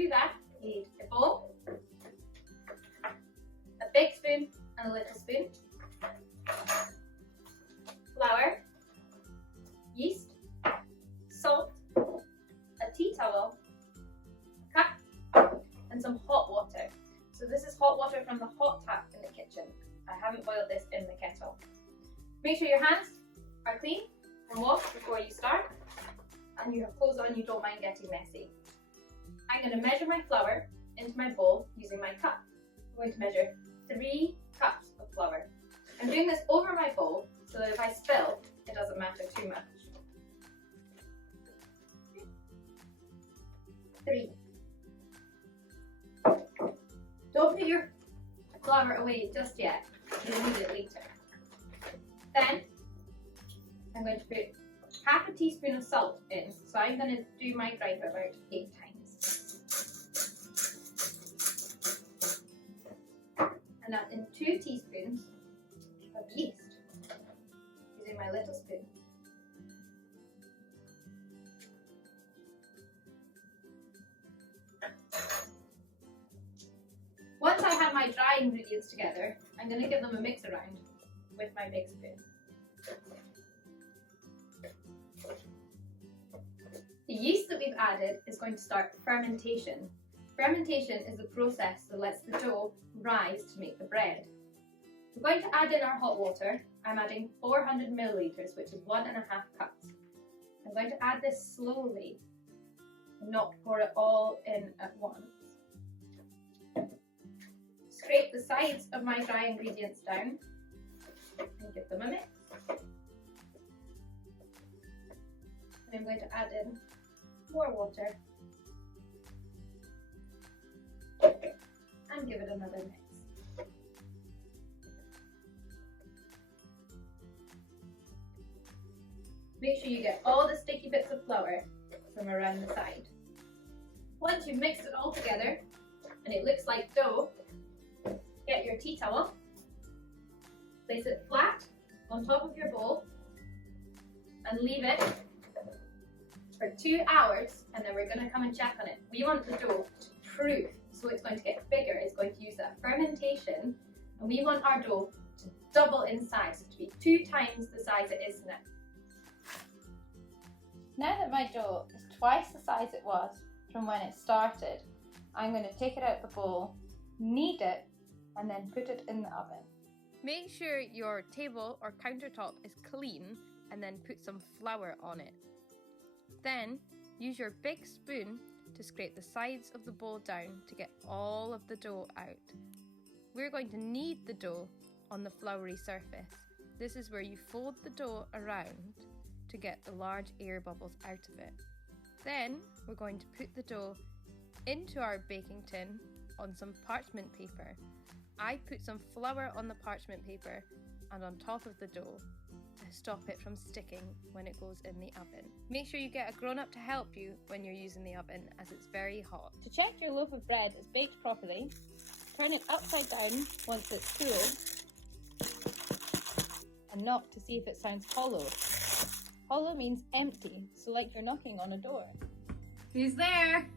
do that, you need a bowl, a big spoon and a little spoon, flour, yeast, salt, a tea towel, a cup, and some hot water. So this is hot water from the hot tap in the kitchen. I haven't boiled this in the kettle. Make sure your hands are clean and washed before you start, and you have clothes on you don't mind getting messy. I'm going to measure my flour into my bowl using my cup. I'm going to measure 3 cups of flour. I'm doing this over my bowl so that if I spill, it doesn't matter too much. 3. Don't put your flour away just yet, you'll need it later. Then I'm going to put half a teaspoon of salt in, so I'm going to do my grinder about 8 times. And add in 2 teaspoons of yeast using my little spoon. Once I have my dry ingredients together, I'm going to give them a mix around with my big spoon. The yeast that we've added is going to start fermentation. Fermentation is the process that lets the dough rise to make the bread. We're going to add in our hot water. I'm adding 400 millilitres, which is 1.5 cups. I'm going to add this slowly and not pour it all in at once. Scrape the sides of my dry ingredients down and give them a mix. And I'm going to add in more water and give it another mix. Make sure you get all the sticky bits of flour from around the side. Once you've mixed it all together and it looks like dough, get your tea towel, place it flat on top of your bowl and leave it for 2 hours, and then we're going to come and check on it. We want the dough to proof, so it's going to get bigger. It's going to use that fermentation, and we want our dough to double in size, to be 2 times the size it is now. Now that my dough is twice the size it was from when it started, I'm going to take it out the bowl, knead it, and then put it in the oven. Make sure your table or countertop is clean and then put some flour on it. Then use your big spoon to scrape the sides of the bowl down to get all of the dough out. We're going to knead the dough on the floury surface. This is where you fold the dough around to get the large air bubbles out of it. Then we're going to put the dough into our baking tin on some parchment paper. I put some flour on the parchment paper and on top of the dough to stop it from sticking when it goes in the oven. Make sure you get a grown-up to help you when you're using the oven, as it's very hot. To check your loaf of bread is baked properly, turn it upside down once it's cooled and knock to see if it sounds hollow. Hollow means empty, so like you're knocking on a door. Who's there?